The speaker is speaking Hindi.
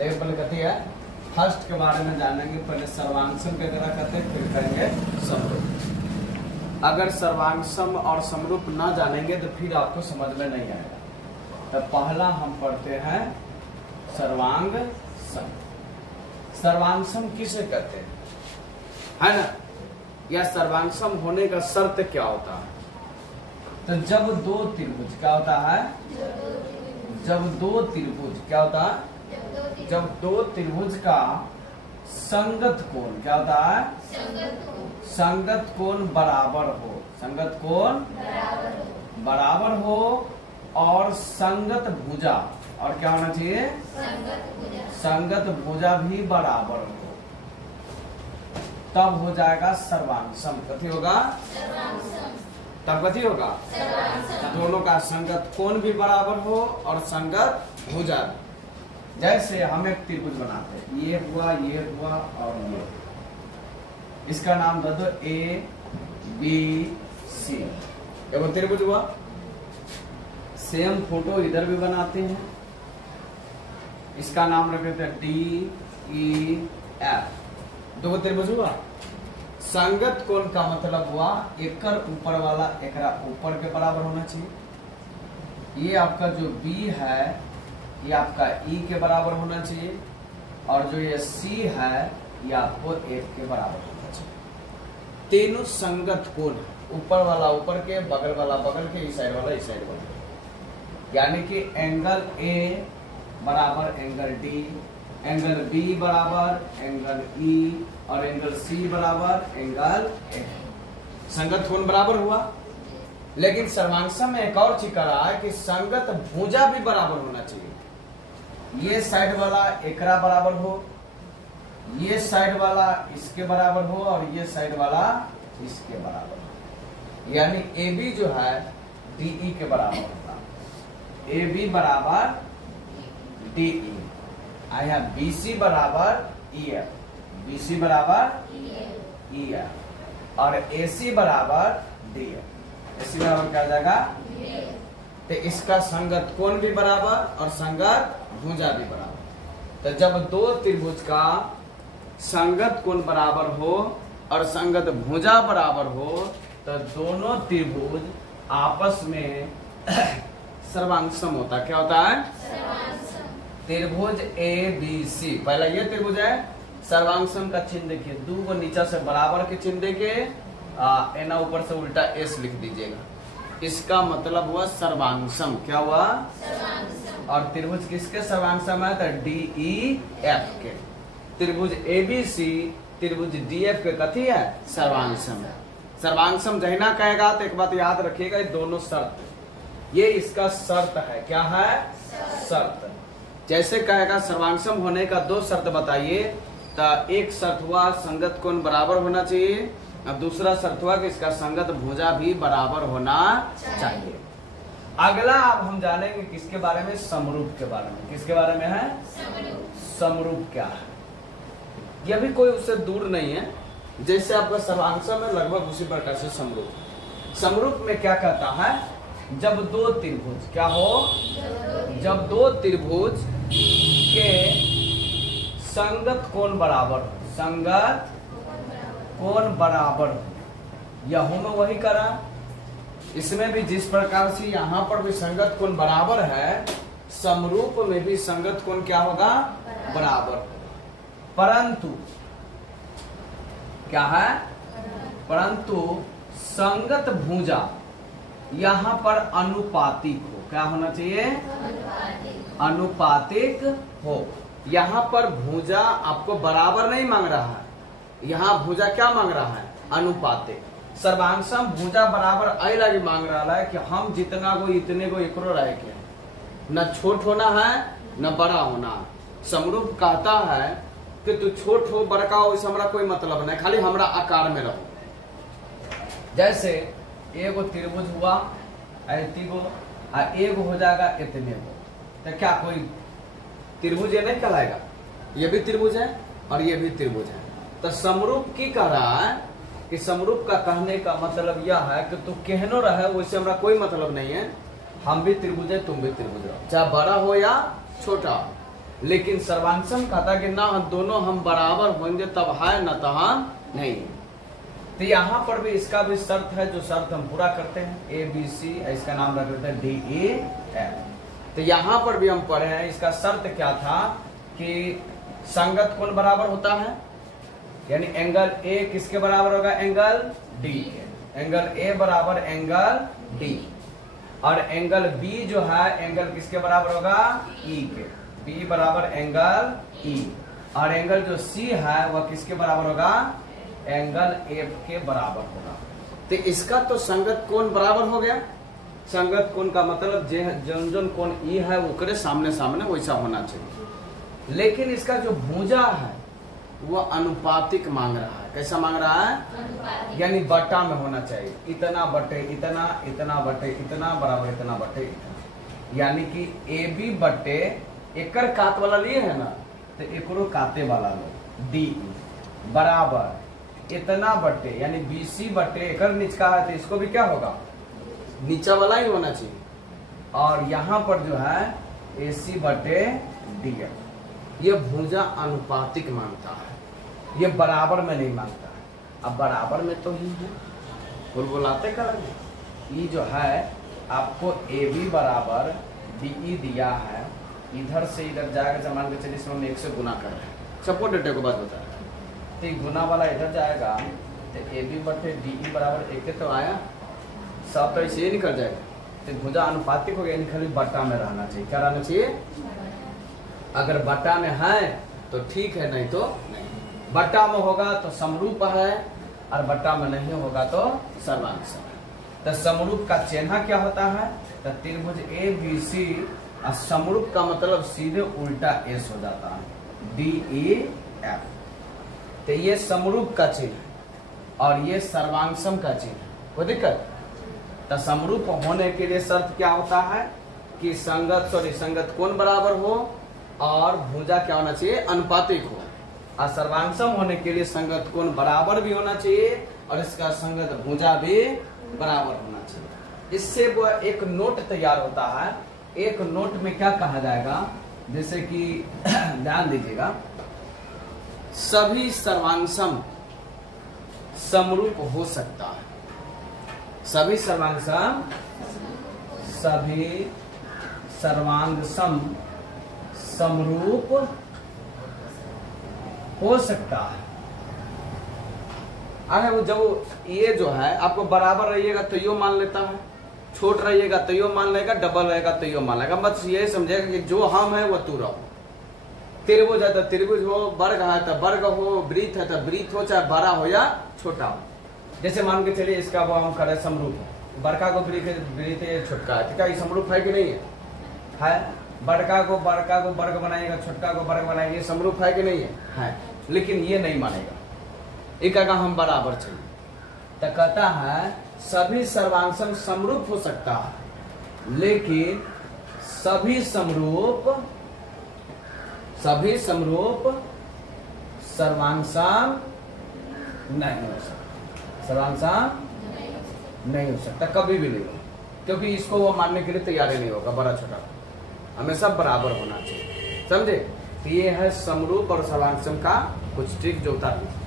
देखिए पहले कहती है फर्स्ट के बारे में जानेंगे, पहले सर्वांगसम के तरह कहते हैं, फिर कहेंगे समरूप। अगर सर्वांगसम और समरूप ना जानेंगे तो फिर आपको समझ में नहीं आएगा। तो पहला हम पढ़ते हैं सर्वांग सम। सर्वांगसम किसे कहते हैं, है ना? या सर्वांगसम होने का शर्त क्या होता है? तो जब दो त्रिभुज क्या होता है, जब दो त्रिभुज क्या होता है, जब दो त्रिभुज का संगत कोण क्या होता है, संगत कोण बराबर हो, संगत कोण बराबर हो और संगत भुजा, और क्या होना चाहिए, संगत भुजा भी बराबर हो, तब हो जाएगा सर्वांगसम। कथी होगा, तब कथी होगा, दोनों का संगत कोण भी बराबर हो और संगत भुजा भी। जैसे हम एक त्रिभुज बनाते हैं, ये हुआ और ये, इसका नाम दे दो ए बी सी, एगो त्रिभुज हुआ। सेम फोटो इधर भी बनाते हैं, इसका नाम रख देते हैं डी ई एफ, दो त्रिभुज हुआ। संगत कोण का मतलब हुआ एकर ऊपर वाला एकरा ऊपर के बराबर होना चाहिए। ये आपका जो B है ये आपका E के बराबर होना चाहिए, और जो ये C है ये आपको F के बराबर होना चाहिए। तीनों संगत कोण, ऊपर वाला ऊपर के, बगल वाला बगल के, इस साइड वाला इस साइड वाला, यानी कि एंगल A बराबर एंगल D, एंगल B बराबर एंगल E और एंगल C बराबर एंगल A। संगत कोण बराबर हुआ। लेकिन सर्वांगसम में एक और चीज कर रहा है कि संगत भुजा भी बराबर होना चाहिए। ये साइड वाला एकरा बराबर हो, ये साइड वाला इसके बराबर हो और ये साइड वाला इसके बराबर हो, यानी AB जो है DE के बराबर होगा, AB बराबर DE, आया BC बराबर EF, BC बराबर EF और AC बराबर DF। AC बराबर क्या हो जाएगा, तो इसका संगत कोण भी बराबर और संगत भुजा भी बराबर। तो जब दो त्रिभुज का संगत कोण बराबर हो और संगत भुजा बराबर हो तो दोनों त्रिभुज आपस में सर्वांगसम होता। क्या होता है, त्रिभुज ABC, पहला ये त्रिभुज है, सर्वांगसम का चिन्ह देखिए, दो को नीचा से बराबर के चिन्ह देके एना ऊपर से उल्टा S लिख दीजिएगा, इसका मतलब हुआ सर्वांगसम। क्या हुआ, और त्रिभुज किसके सर्वांगसम है, तो DEF के। त्रिभुज ABC त्रिभुज DF के कथी है, सर्वांगसम है। सर्वांगसम जहिना कहेगा तो एक बात याद रखिएगा, ये दोनों शर्त, ये इसका शर्त है। क्या है, शर्त। जैसे कहेगा सर्वांगसम होने का दो शर्त बताइए, तो एक शर्त हुआ संगत कोण बराबर होना चाहिए, और दूसरा शर्त हुआ कि इसका संगत भुजा भी बराबर होना चाहिए। अगला अब हम जानेंगे किसके बारे में, समरूप के बारे में। किसके बारे में है, समरूप क्या है, यह भी कोई उससे दूर नहीं है। जैसे आपका सर्वांगसम है लगभग उसी प्रकार से समरूप। समरूप में क्या कहता है, जब दो त्रिभुज क्या हो, जब दो त्रिभुज के संगत कोण बराबर हो, संगत कोण बराबर हो। यह होना वही करा, इसमें भी जिस प्रकार से यहाँ पर भी संगत कोण बराबर है, समरूप में भी संगत कोण क्या होगा, बराबर होगा। परंतु क्या है, परंतु संगत भुजा यहाँ पर अनुपातिक हो। क्या होना चाहिए, अनुपातिक हो। यहाँ पर भुजा आपको बराबर नहीं मांग रहा है, यहाँ भुजा क्या मांग रहा है, अनुपातिक। सर्वांगसम भुजा बराबर आई लगी मांग रहा है कि हम जितना को इतने को एकरो रहे के, न छोट होना है न बड़ा होना। समरूप कहता है कि तू छोट हो बड़का हो, इस हमरा कोई मतलब नहीं, खाली हमरा आकार में रहो। जैसे एगो त्रिभुज हुआ ऐती गो, एगो हो जाएगा इतने को, तो क्या कोई त्रिभुज ये नहीं कहलाएगा, ये भी त्रिभुज है और ये भी त्रिभुज है। तो समरूप की कह रहा है कि समरूप का कहने का मतलब यह है कि तू कहनो रहे वैसे हमरा कोई मतलब नहीं है, हम भी त्रिभुज है तुम भी त्रिभुज हो, चाहे बड़ा हो या छोटा हो। लेकिन सर्वांशम कहता कि ना दोनों हम बराबर होंगे तब है, न तो हम नहीं। तो यहाँ पर भी इसका भी शर्त है, जो शर्त हम पूरा करते हैं ए बी सी, इसका नाम रख देते हैं डी ए एफ। तो यहाँ पर भी हम पढ़े हैं, इसका शर्त क्या था कि संगत कोण बराबर होता है, यानी एंगल ए किसके बराबर होगा, एंगल डी के। एंगल ए बराबर एंगल डी, और एंगल बी जो है एंगल किसके बराबर होगा, ई के। बी बराबर एंगल ई, और एंगल जो सी है वह किसके बराबर होगा, एंगल एफ के बराबर होगा। तो इसका तो संगत कोण बराबर हो गया। संगत कोण का मतलब जौन जौन कोण ई है वो सामने सामने वैसा होना चाहिए। लेकिन इसका जो भुजा है वो अनुपातिक मांग रहा है। कैसा मांग रहा है, यानी बटा में होना चाहिए, इतना बटे इतना, इतना बटे इतना, बराबर इतना बटे इतना। यानी कि ए बी बटे एकर कात वाला लिए है ना, तो एकरो काते वाला लो, डी बराबर इतना बटे, यानी बीसी बटे एकर नीचका है तो इसको भी क्या होगा, नीचा वाला ही होना चाहिए। और यहाँ पर जो है AC बटे DF, ये भुजा अनुपातिक मांगता है, ये बराबर में नहीं मांगता है। अब बराबर में तो ही है, बुलबुलाते करेंगे। ये जो है आपको AB बराबर DE दिया है, इधर से इधर जाएगा, मान के चलिए इसमें हम 1 से गुना कर रहे हैं, सपोर्ट डेटे को बात बता रहे हैं, तो गुना वाला इधर जाएगा, तो AB बटे DE बराबर 1 तो आया, सब तो ऐसे ही निकल जाएगा। तो भुजा अनुपातिक हो गया, खाली बट्टा में रहना चाहिए। क्या रहना चाहिए, अगर बट्टा में है तो ठीक है, नहीं तो नहीं। बट्टा में होगा तो समरूप है, और बट्टा में नहीं होगा तो सर्वांश है। तो समरूप का चिन्ह क्या होता है, तो त्रिभुज ABC, और समरूप का मतलब सीधे उल्टा S हो जाता है, DEF। तो ये समरूप का चिन्ह और ये सर्वांशम का चिन्ह, कोई दिक्कत। तो समरूप होने के लिए शर्त क्या होता है कि संगत कोण बराबर हो और भुजा क्या होना चाहिए, अनुपातिक हो। और सर्वांशम होने के लिए संगत कोण बराबर भी होना चाहिए और इसका संगत भुजा भी बराबर होना चाहिए। इससे वो एक नोट तैयार होता है। एक नोट में क्या कहा जाएगा, जैसे कि ध्यान दीजिएगा, सभी सर्वांशम समरूप हो सकता है। सभी सर्वांशम समरूप हो सकता है। अगर वो जब ये जो है आपको बराबर रहिएगा तो यो मान लेता है, छोट रहिएगा तो यो मान लेगा, डबल रहेगा तो यो मान लेगा। बस ये समझेगा कि जो हम है वो तू रहो। त्रिभुज है तो त्रिभुज हो, वर्ग है तो वर्ग हो, वृत्त है तो वृत्त हो, चाहे बड़ा हो या छोटा हो। जैसे मान के चलिए इसका वो हम करें समरूप है, बड़का को वृत्त छोटका है, क्या ये समरूप है कि नहीं है? बड़का को वर्ग बनाइएगा, छोटका को वर्ग बनाइएगा, ये समरूप है कि नहीं है? लेकिन ये नहीं मानेगा, एक का हम बराबर चाहिए। तो कहता है सभी सर्वांशम समरूप हो सकता है, लेकिन सभी समरूप सर्वांशम नहीं हो सकता। सर्वांशम नहीं हो सकता, कभी भी नहीं हो, क्योंकि इसको वो मानने के लिए तैयार ही नहीं होगा। बड़ा छोटा हमेशा बराबर होना चाहिए, समझे? तो ये है समरूप और सर्वांशम का कुछ ट्रिक जो उतार लीजिए।